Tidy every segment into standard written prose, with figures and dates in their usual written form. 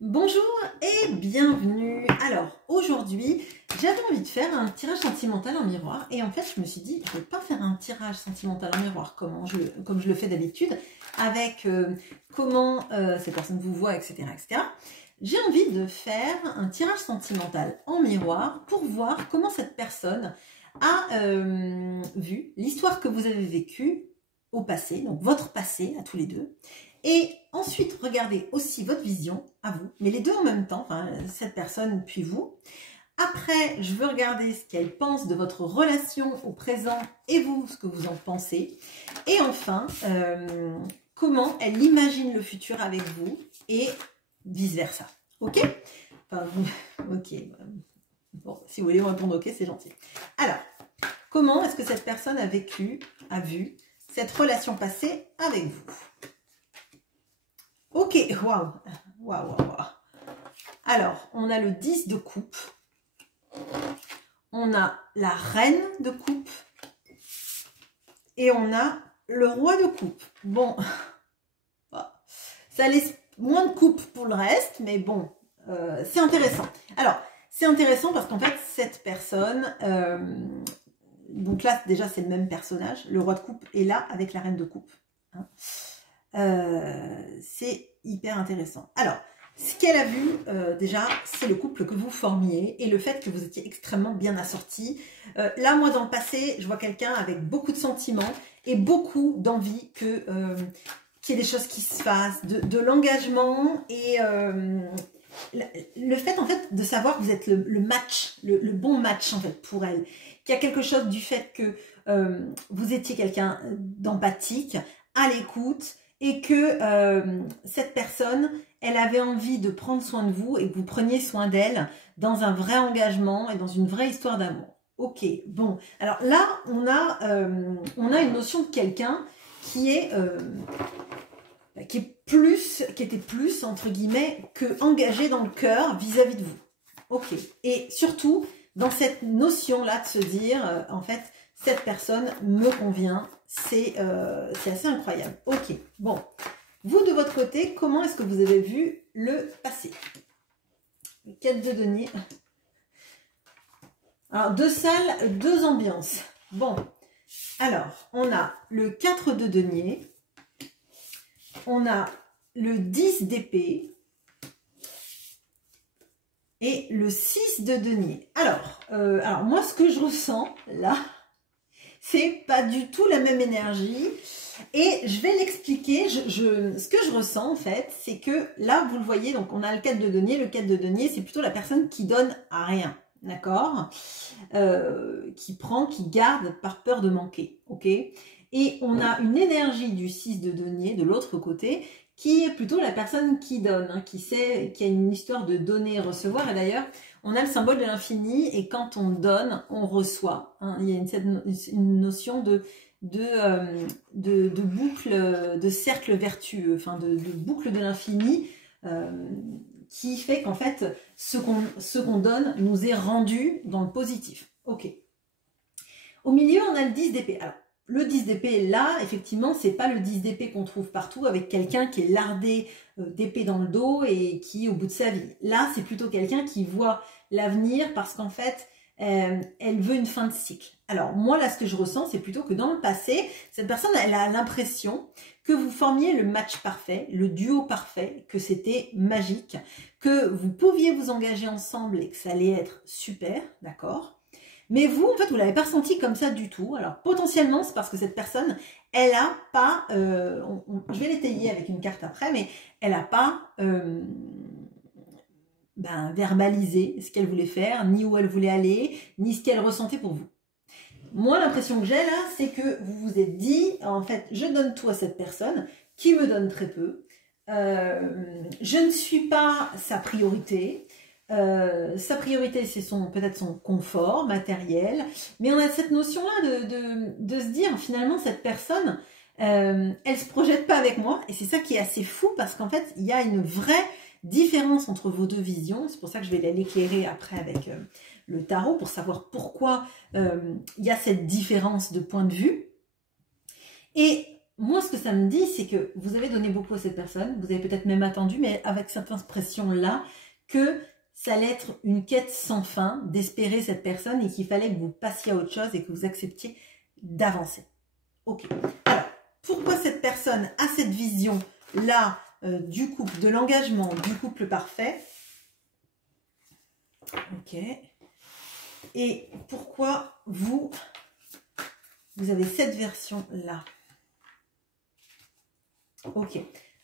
Bonjour et bienvenue. Alors aujourd'hui j'avais envie de faire un tirage sentimental en miroir et en fait je me suis dit je ne vais pas faire un tirage sentimental en miroir comme je le fais d'habitude avec comment cette personne vous voit, etc. etc. J'ai envie de faire un tirage sentimental en miroir pour voir comment cette personne a vu l'histoire que vous avez vécue au passé, donc votre passé à tous les deux. Et ensuite, regardez aussi votre vision à vous, mais les deux en même temps, enfin, cette personne puis vous. Après, je veux regarder ce qu'elle pense de votre relation au présent et vous, ce que vous en pensez. Et enfin, comment elle imagine le futur avec vous et vice-versa. Ok? Enfin, ok. Bon, si vous voulez me répondre ok, c'est gentil. Alors, comment est-ce que cette personne a vu cette relation passée avec vous? Ok, waouh, waouh, waouh. Alors, on a le 10 de coupe. On a la reine de coupe. Et on a le roi de coupe. Bon, ça laisse moins de coupe pour le reste, mais bon, c'est intéressant. Alors, c'est intéressant parce qu'en fait, cette personne... donc là, déjà, c'est le même personnage. Le roi de coupe est là avec la reine de coupe. Hein. C'est hyper intéressant. Alors, ce qu'elle a vu, déjà, c'est le couple que vous formiez et le fait que vous étiez extrêmement bien assortis. Là, moi, dans le passé, je vois quelqu'un avec beaucoup de sentiments et beaucoup d'envie qu'il y ait des choses qui se fassent, de l'engagement et le fait, en fait, de savoir que vous êtes le match, le bon match, en fait, pour elle. Qu'il y a quelque chose du fait que vous étiez quelqu'un d'empathique, à l'écoute, et que cette personne, elle avait envie de prendre soin de vous et que vous preniez soin d'elle dans un vrai engagement et dans une vraie histoire d'amour. Ok, bon. Alors là, on a une notion de quelqu'un qui était plus, entre guillemets, que engagé dans le cœur vis-à-vis de vous. Ok. Et surtout, dans cette notion-là de se dire, en fait, cette personne me convient, c'est assez incroyable. Ok, bon. Vous, de votre côté, comment est-ce que vous avez vu le passé? 4 de denier. Alors, 2 salles, 2 ambiances. Bon, alors, on a le 4 de denier. On a le 10 d'épée. Et le 6 de denier. Alors moi, ce que je ressens, là, c'est pas du tout la même énergie. Et je vais l'expliquer. Ce que je ressens, en fait, c'est que là, vous le voyez, donc on a le 4 de denier. Le 4 de denier, c'est plutôt la personne qui donne à rien. D'accord, qui prend, qui garde par peur de manquer. Ok. Et on a une énergie du 6 de denier de l'autre côté qui est plutôt la personne qui donne, hein, qui a une histoire de donner et recevoir. Et d'ailleurs, on a le symbole de l'infini et quand on donne, on reçoit. Hein. Il y a une notion de boucle, de cercle vertueux, enfin de boucle de l'infini qui fait qu'en fait, ce qu'on donne nous est rendu dans le positif. Ok. Au milieu, on a le 10 d'épée. Alors, le 10 d'épée, là, effectivement, c'est pas le 10 d'épée qu'on trouve partout avec quelqu'un qui est lardé d'épée dans le dos et qui est au bout de sa vie. Là, c'est plutôt quelqu'un qui voit l'avenir parce qu'en fait, elle veut une fin de cycle. Alors, moi, là, ce que je ressens, c'est plutôt que dans le passé, cette personne, elle a l'impression que vous formiez le match parfait, le duo parfait, que c'était magique, que vous pouviez vous engager ensemble et que ça allait être super, d'accord ? Mais vous, en fait, vous ne l'avez pas ressenti comme ça du tout. Alors, potentiellement, c'est parce que cette personne, elle n'a pas... je vais l'étayer avec une carte après, mais elle n'a pas verbalisé ce qu'elle voulait faire, ni où elle voulait aller, ni ce qu'elle ressentait pour vous. Moi, l'impression que j'ai là, c'est que vous vous êtes dit, en fait, je donne tout à cette personne qui me donne très peu. Je ne suis pas sa priorité. Sa priorité, c'est peut-être son confort matériel, mais on a cette notion-là de se dire finalement cette personne, elle se projette pas avec moi, et c'est ça qui est assez fou parce qu'en fait il y a une vraie différence entre vos deux visions. C'est pour ça que je vais l'éclairer après avec le tarot pour savoir pourquoi il y a cette différence de point de vue. Et moi, ce que ça me dit, c'est que vous avez donné beaucoup à cette personne, vous avez peut-être même attendu, mais avec cette impression-là, que ça allait être une quête sans fin d'espérer cette personne et qu'il fallait que vous passiez à autre chose et que vous acceptiez d'avancer. Ok. Alors, pourquoi cette personne a cette vision-là du couple, de l'engagement, du couple parfait? Ok. Et pourquoi vous avez cette version-là? Ok.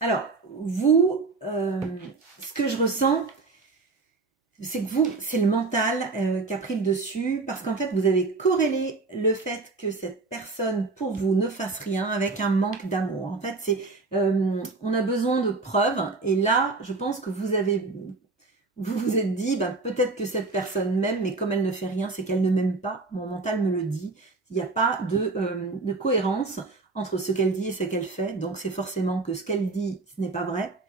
Alors, vous, ce que je ressens, c'est que vous, c'est le mental qui a pris le dessus, parce qu'en fait, vous avez corrélé le fait que cette personne, pour vous, ne fasse rien avec un manque d'amour. En fait, c'est, on a besoin de preuves, et là, je pense que vous vous êtes dit, bah, peut-être que cette personne m'aime, mais comme elle ne fait rien, c'est qu'elle ne m'aime pas. Mon mental me le dit. Il n'y a pas de cohérence entre ce qu'elle dit et ce qu'elle fait. Donc, c'est forcément que ce qu'elle dit, ce n'est pas vrai,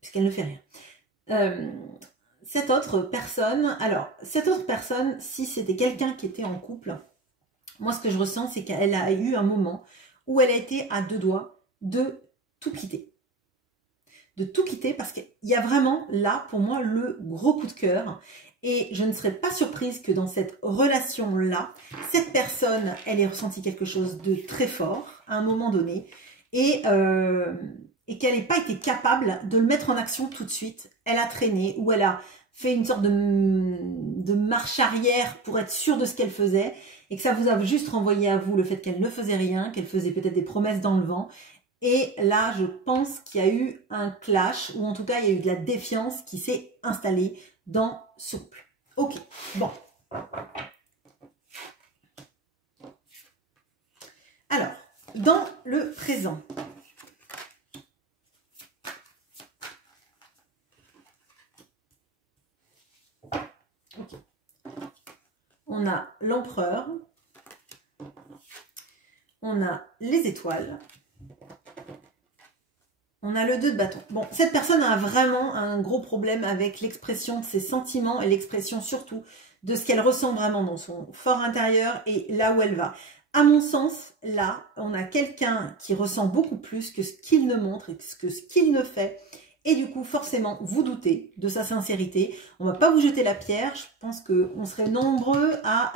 puisqu'elle ne fait rien. Cette autre personne, alors, cette autre personne, si c'était quelqu'un qui était en couple, moi, ce que je ressens, c'est qu'elle a eu un moment où elle a été à deux doigts de tout quitter. De tout quitter, parce qu'il y a vraiment là, pour moi, le gros coup de cœur. Et je ne serais pas surprise que dans cette relation-là, cette personne, elle ait ressenti quelque chose de très fort à un moment donné, et qu'elle n'ait pas été capable de le mettre en action tout de suite. Elle a traîné, ou elle a fait une sorte de marche arrière pour être sûre de ce qu'elle faisait, et que ça vous a juste renvoyé à vous le fait qu'elle ne faisait rien, qu'elle faisait peut-être des promesses dans le vent. Et là, je pense qu'il y a eu un clash, ou en tout cas, il y a eu de la défiance qui s'est installée dans ce couple. Ok, bon. Alors, dans le présent. Okay. On a l'empereur. On a les étoiles. On a le 2 de bâton. Bon, cette personne a vraiment un gros problème avec l'expression de ses sentiments et l'expression surtout de ce qu'elle ressent vraiment dans son fort intérieur et là où elle va. À mon sens, là, on a quelqu'un qui ressent beaucoup plus que ce qu'il ne montre et que ce qu'il ne fait. Et du coup, forcément, vous doutez de sa sincérité. On ne va pas vous jeter la pierre. Je pense qu'on serait nombreux à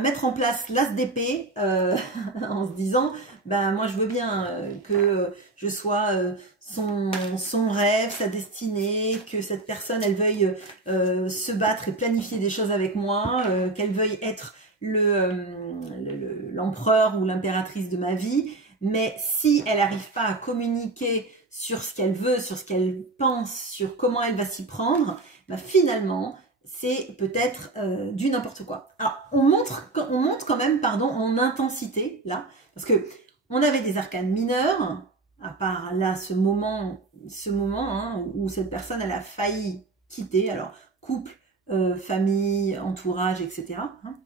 mettre en place l'as d'épée en se disant, ben moi je veux bien que je sois son rêve, sa destinée, que cette personne elle veuille se battre et planifier des choses avec moi, qu'elle veuille être l'empereur ou l'impératrice de ma vie. Mais si elle n'arrive pas à communiquer sur ce qu'elle veut, sur ce qu'elle pense, sur comment elle va s'y prendre, bah finalement, c'est peut-être du n'importe quoi. Alors, on monte quand même, pardon, en intensité, là, parce que on avait des arcanes mineurs, à part là, ce moment hein, où cette personne, elle a failli quitter, alors, couple, famille, entourage, etc. Hein.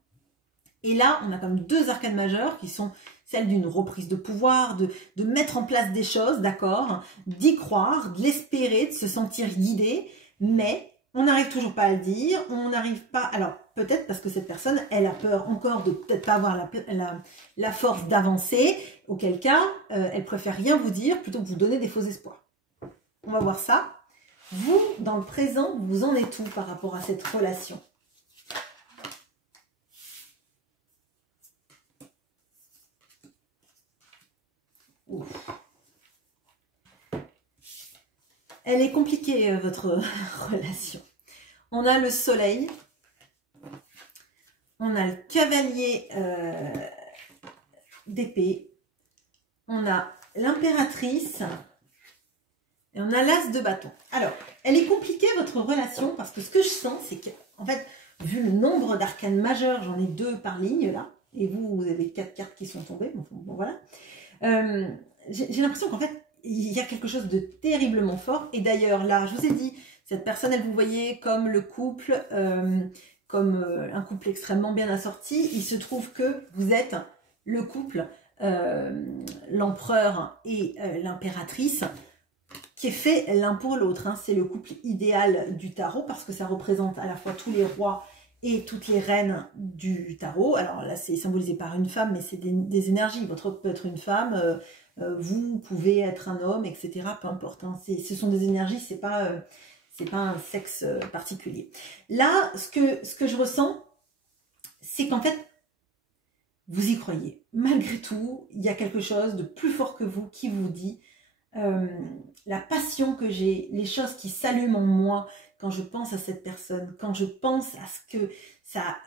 Et là, on a comme deux arcanes majeures qui sont celle d'une reprise de pouvoir, de mettre en place des choses, d'accord, d'y croire, de l'espérer, de se sentir guidé, mais on n'arrive toujours pas à le dire, on n'arrive pas, alors peut-être parce que cette personne, elle a peur encore de peut-être pas avoir la force d'avancer, auquel cas, elle préfère rien vous dire plutôt que vous donner des faux espoirs. On va voir ça. Vous, dans le présent, vous en êtes où par rapport à cette relation ? Ouf. Elle est compliquée, votre relation. On a le soleil. On a le cavalier d'épée. On a l'impératrice. Et on a l'as de bâton. Alors, elle est compliquée, votre relation, parce que ce que je sens, c'est que, en fait, vu le nombre d'arcanes majeures, j'en ai 2 par ligne, là. Et vous avez 4 cartes qui sont tombées. Bon voilà. J'ai l'impression qu'en fait, il y a quelque chose de terriblement fort. Et d'ailleurs, là, je vous ai dit, cette personne, elle vous voyait comme le couple, comme un couple extrêmement bien assorti. Il se trouve que vous êtes le couple, l'empereur et l'impératrice, qui est fait l'un pour l'autre. Hein. C'est le couple idéal du tarot parce que ça représente à la fois tous les rois et toutes les reines du tarot. Alors là, c'est symbolisé par une femme, mais c'est des énergies. Votre autre peut être une femme, vous pouvez être un homme, etc. Peu importe. Hein. Ce sont des énergies, c'est pas un sexe particulier. Là, ce que je ressens, c'est qu'en fait, vous y croyez. Malgré tout, il y a quelque chose de plus fort que vous qui vous dit la passion que j'ai, les choses qui s'allument en moi quand je pense à cette personne, quand je pense à ce que sa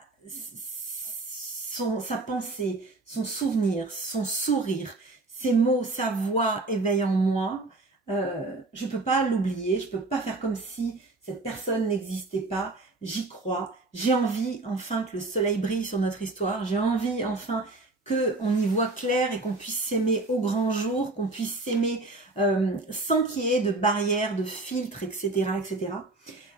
pensée, son souvenir, son sourire, ses mots, sa voix éveillent en moi, je ne peux pas l'oublier, je ne peux pas faire comme si cette personne n'existait pas, j'y crois, j'ai envie enfin que le soleil brille sur notre histoire, j'ai envie enfin qu'on y voit clair et qu'on puisse s'aimer au grand jour, qu'on puisse s'aimer sans qu'il y ait de barrières, de filtres, etc. etc.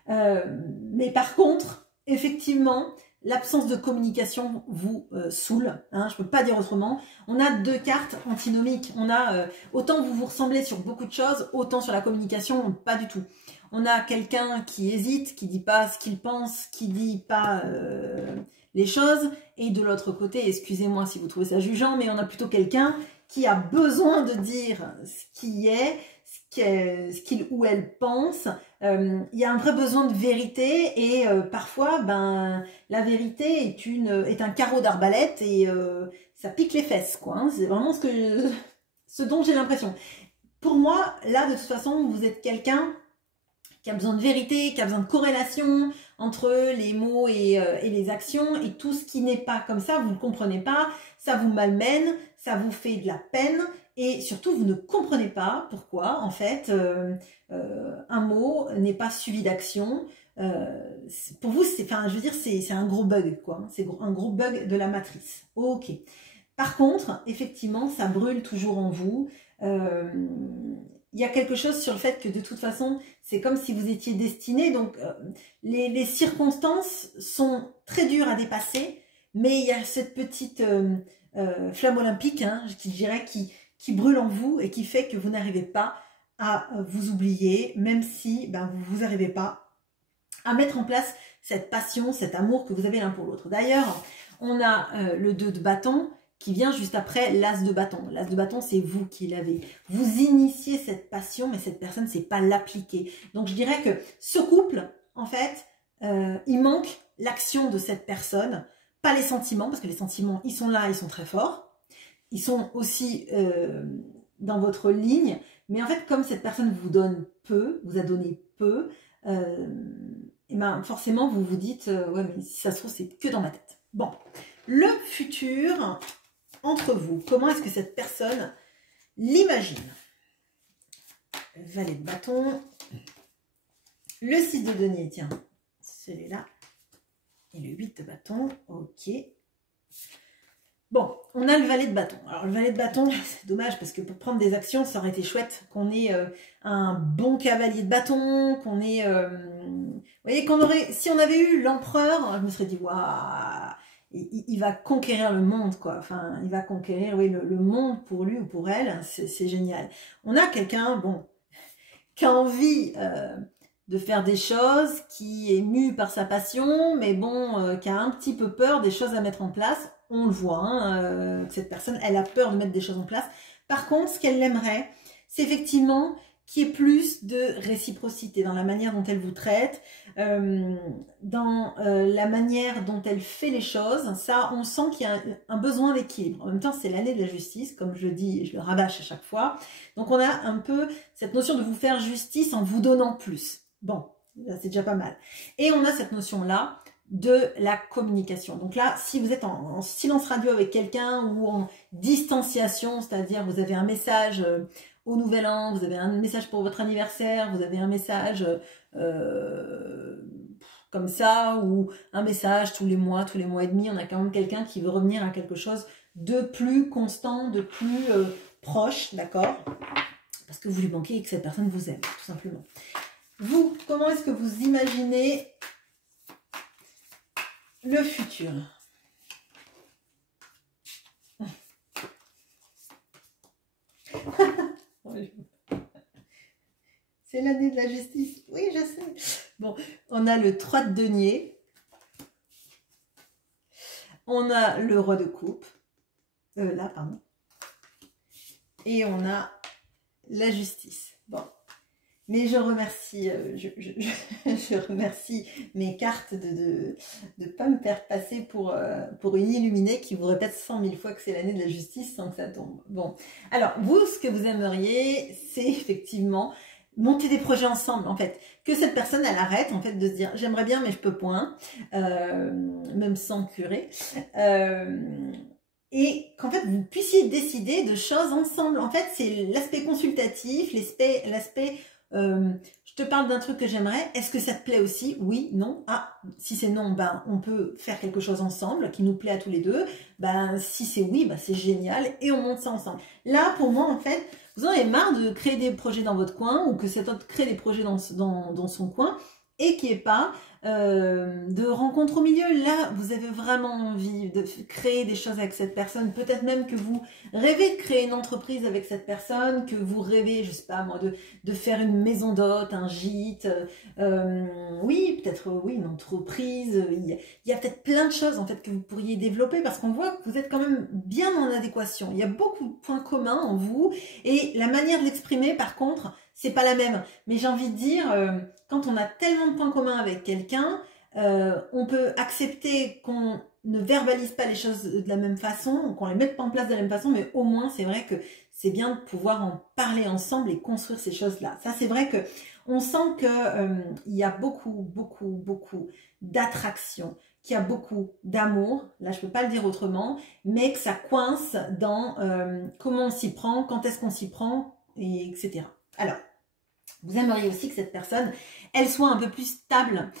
Mais par contre, effectivement, l'absence de communication vous saoule, hein, je ne peux pas dire autrement. On a deux cartes antinomiques. On a autant vous vous ressemblez sur beaucoup de choses, autant sur la communication, pas du tout. On a quelqu'un qui hésite, qui dit pas ce qu'il pense, qui dit pas les choses. Et de l'autre côté, excusez-moi si vous trouvez ça jugeant, mais on a plutôt quelqu'un qui a besoin de dire ce qui est, ce qu'il ou elle pense. Il y a un vrai besoin de vérité et parfois, la vérité est un carreau d'arbalète et ça pique les fesses, quoi. Hein. C'est vraiment ce dont j'ai l'impression. Pour moi, là, de toute façon, vous êtes quelqu'un qui a besoin de vérité, qui a besoin de corrélation entre les mots et les actions, et tout ce qui n'est pas comme ça, vous ne le comprenez pas, ça vous malmène, ça vous fait de la peine, et surtout vous ne comprenez pas pourquoi en fait un mot n'est pas suivi d'action. Pour vous, c'est un gros bug, quoi. C'est un gros bug de la matrice. Ok. Par contre, effectivement, ça brûle toujours en vous. Il y a quelque chose sur le fait que de toute façon, c'est comme si vous étiez destiné. Donc, les circonstances sont très dures à dépasser, mais il y a cette petite flamme olympique, hein, je dirais, qui brûle en vous et qui fait que vous n'arrivez pas à vous oublier, même si vous n'arrivez pas à mettre en place cette passion, cet amour que vous avez l'un pour l'autre. D'ailleurs, on a le 2 de bâton qui vient juste après l'as de bâton. L'as de bâton, c'est vous qui l'avez. Vous initiez cette passion, mais cette personne ne sait pas l'appliquer. Donc, je dirais que ce couple, en fait, il manque l'action de cette personne, pas les sentiments, parce que les sentiments, ils sont là, ils sont très forts. Ils sont aussi dans votre ligne, mais en fait, comme cette personne vous donne peu, vous a donné peu, et forcément, vous vous dites, ouais, mais si ça se trouve, c'est que dans ma tête. Bon, le futur entre vous, comment est-ce que cette personne l'imagine? Valet de bâton, le 6 de denier, tiens, celui-là, et le 8 de bâton, ok. Bon, on a le valet de bâton. Alors, le valet de bâton, c'est dommage parce que pour prendre des actions, ça aurait été chouette qu'on ait un bon cavalier de bâton, qu'on ait... vous voyez, si on avait eu l'empereur, je me serais dit, waouh, il va conquérir le monde, quoi. Enfin, il va conquérir, oui, le monde pour lui ou pour elle, c'est génial. On a quelqu'un, bon, qui a envie de faire des choses, qui est mu par sa passion, mais bon, qui a un petit peu peur des choses à mettre en place. On le voit, hein, que cette personne, elle a peur de mettre des choses en place. Par contre, ce qu'elle aimerait, c'est effectivement qu'il y ait plus de réciprocité dans la manière dont elle vous traite, dans la manière dont elle fait les choses. Ça, on sent qu'il y a un besoin d'équilibre. En même temps, c'est l'année de la justice, comme je le dis et je le rabâche à chaque fois. Donc, on a un peu cette notion de vous faire justice en vous donnant plus. Bon, c'est déjà pas mal. Et on a cette notion-là de la communication. Donc là, si vous êtes en silence radio avec quelqu'un ou en distanciation, c'est-à-dire vous avez un message au Nouvel An, vous avez un message pour votre anniversaire, vous avez un message comme ça, ou un message tous les mois et demi, on a quand même quelqu'un qui veut revenir à quelque chose de plus constant, de plus proche, d'accord? Parce que vous lui manquez et que cette personne vous aime, tout simplement. Vous, comment est-ce que vous imaginez le futur? C'est l'année de la justice. Oui, je sais. Bon, on a le 3 de denier. On a le roi de coupe. Là, pardon. Et on a la justice. Bon. Mais je remercie, je remercie mes cartes de ne pas me faire passer pour une illuminée qui vous répète 100 000 fois que c'est l'année de la justice sans que ça tombe. Bon, alors vous, ce que vous aimeriez, c'est effectivement monter des projets ensemble, en fait. Que cette personne, elle arrête, en fait, de se dire « j'aimerais bien, mais je peux point même sans curé. Et qu'en fait, vous puissiez décider de choses ensemble. En fait, c'est l'aspect consultatif, l'aspect je te parle d'un truc que j'aimerais, est-ce que ça te plaît aussi? Oui, non. Ah, si c'est non, ben on peut faire quelque chose ensemble qui nous plaît à tous les deux. Ben si c'est oui, ben c'est génial et on monte ça ensemble. Là, pour moi, en fait, vous en avez marre de créer des projets dans votre coin ou que cet autre crée des projets dans son coin et qu'il n'y ait pas de rencontre au milieu. Là, vous avez vraiment envie de créer des choses avec cette personne. Peut-être même que vous rêvez de créer une entreprise avec cette personne, que vous rêvez, je sais pas moi, de faire une maison d'hôte, un gîte. Oui, peut-être oui, une entreprise. Il y a peut-être plein de choses en fait que vous pourriez développer parce qu'on voit que vous êtes quand même bien en adéquation. Il y a beaucoup de points communs en vous et la manière de l'exprimer, par contre, c'est pas la même. Mais j'ai envie de dire, quand on a tellement de points communs avec quelqu'un, on peut accepter qu'on ne verbalise pas les choses de la même façon, qu'on les mette pas en place de la même façon, mais au moins c'est vrai que c'est bien de pouvoir en parler ensemble et construire ces choses-là. Ça, c'est vrai que on sent que il y a beaucoup d'attraction, qu'il y a beaucoup d'amour, là je peux pas le dire autrement, mais que ça coince dans comment on s'y prend, quand est-ce qu'on s'y prend, et etc. Alors, vous aimeriez aussi que cette personne, elle soit un peu plus stable,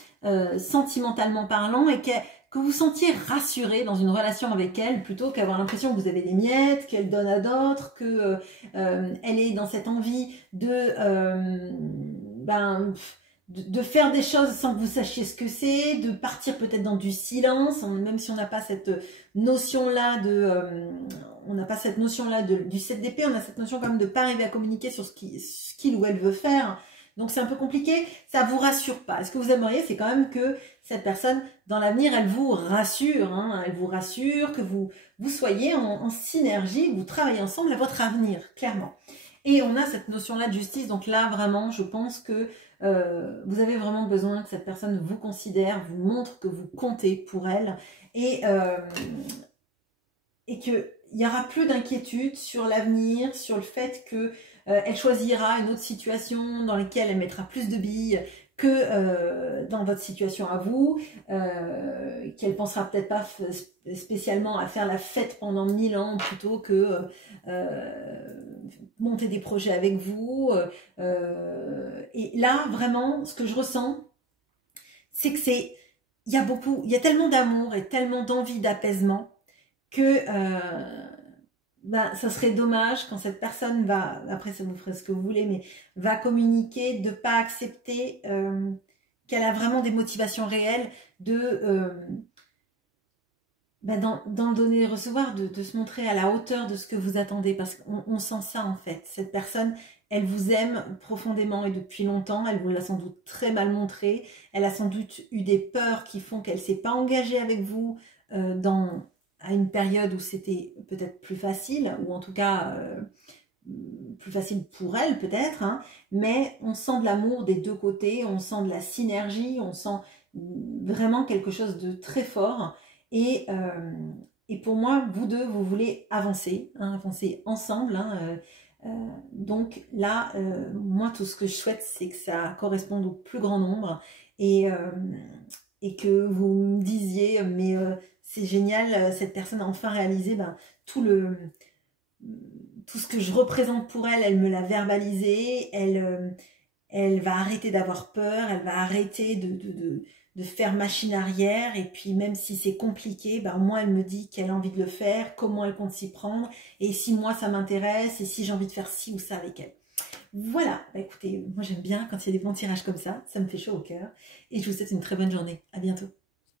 sentimentalement parlant, et que vous sentiez rassuré dans une relation avec elle, plutôt qu'avoir l'impression que vous avez des miettes, qu'elle donne à d'autres, que elle est dans cette envie de faire des choses sans que vous sachiez ce que c'est, de partir peut-être dans du silence, même si on n'a pas cette notion-là du 7 d'épée, on a cette notion quand même de pas arriver à communiquer sur ce qu'il ou elle veut faire. Donc c'est un peu compliqué, ça vous rassure pas. Ce que vous aimeriez, c'est quand même que cette personne, dans l'avenir, elle vous rassure, hein, elle vous rassure, que vous soyez en synergie, que vous travaillez ensemble à votre avenir, clairement. Et on a cette notion-là de justice, donc là, vraiment, je pense que vous avez vraiment besoin que cette personne vous considère, vous montre que vous comptez pour elle, et qu'il n'y aura plus d'inquiétude sur l'avenir, sur le fait que elle choisira une autre situation dans laquelle elle mettra plus de billes que dans votre situation à vous, qu'elle pensera peut-être pas spécialement à faire la fête pendant 1000 ans plutôt que monter des projets avec vous. Et là, vraiment, ce que je ressens, c'est que il y a tellement d'amour et tellement d'envie d'apaisement que ça serait dommage quand cette personne va, après ça vous ferez ce que vous voulez, mais va communiquer, de pas accepter qu'elle a vraiment des motivations réelles dans le donner et recevoir, de se montrer à la hauteur de ce que vous attendez, parce qu'on sent ça en fait. Cette personne, elle vous aime profondément et depuis longtemps, elle vous l'a sans doute très mal montré, elle a sans doute eu des peurs qui font qu'elle s'est pas engagée avec vous à une période où c'était peut-être plus facile, ou en tout cas plus facile pour elle peut-être, hein, mais on sent de l'amour des deux côtés, on sent de la synergie, on sent vraiment quelque chose de très fort, et pour moi, vous deux, vous voulez avancer, hein, avancer ensemble, hein, donc là, moi tout ce que je souhaite, c'est que ça corresponde au plus grand nombre, et que vous me disiez, mais c'est génial, cette personne a enfin réalisé tout ce que je représente pour elle, elle me l'a verbalisé, elle va arrêter d'avoir peur, elle va arrêter de faire machine arrière, et puis même si c'est compliqué, au moins elle me dit qu'elle a envie de le faire, comment elle compte s'y prendre, et si moi ça m'intéresse, et si j'ai envie de faire ci ou ça avec elle. Voilà, écoutez, moi j'aime bien quand il y a des bons tirages comme ça me fait chaud au cœur, et je vous souhaite une très bonne journée, à bientôt.